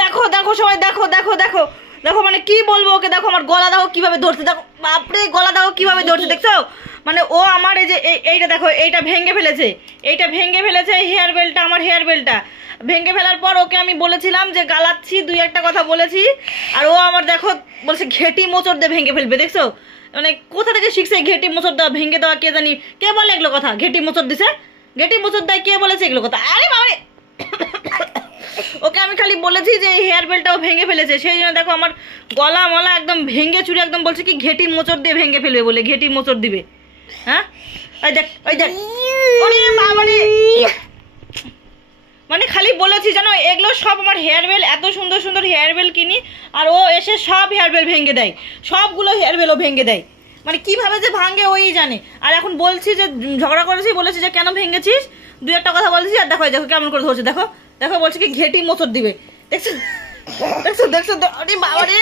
দেখো দেখো সবাই, দেখো দেখো দেখো দেখো, মানে কি বলবো ওকে, দেখো আমার গলা দেখো কিভাবে ধরছে, দেখো বাপরে গলা দেখো কিভাবে ধরছে, দেখছো? মানে ও আমার এই যে এইটা দেখো, এইটা ভেঙে ফেলেছে, এইটা ভেঙে ফেলেছে, হেয়ার বেলটা, আমার হেয়ার বেলটা ভেঙে ফেলার পর ওকে আমি বলেছিলাম যে গালাচ্ছি, দুই একটা কথা বলেছি, আর ও আমার দেখো বলছে ঘেটি মোচড় দিয়ে ভেঙে ফেলবে, দেখছো? মানে কোথা থেকে শিখছে ঘেটি মোচড় দেওয়া, ভেঙে দেওয়া, কে জানি কে বলে এগুলো কথা, ঘেটি মোচড় দিছে, ঘেটি মোচড় দেয় কে বলেছে এগুলো কথা? আরে বাবারে, ওকে আমি খালি বলেছি যে এই হেয়ার বেলটাও ভেঙে ফেলেছে, সেই জন্য দেখো আমার গলা মলা একদম ভেঙে চুরি, একদম বলছে কি ঘেটির মোচড় দিয়ে ভেঙে ফেলবে বলে, ঘেটির মোচড় দিবে। হ্যাঁ ওই দেখ ওই দেখ, ওরে বাবারে, মানে খালি বলেছি জানো, এগুলো সব আমার হেয়ার বেল, এত সুন্দর সুন্দর হেয়ার বেল কিনি, আর ও এসে সব হেয়ার বেল ভেঙে দেয়, সবগুলো হেয়ার বেলও ভেঙে দেয়, মানে কিভাবে যে ভাঙে ওই জানে। আর এখন বলছি যে ঝগড়া করেছি, বলেছি যে কেন ভেঙেছিস, দুই একটা কথা বলেছি, আর দেখো দেখো কেমন করে ধরছে, দেখো দেখো বলছে কি ঘেটি মোচড় দিবে, দেখছো দেখছো দেখছো, আরে বাবারে।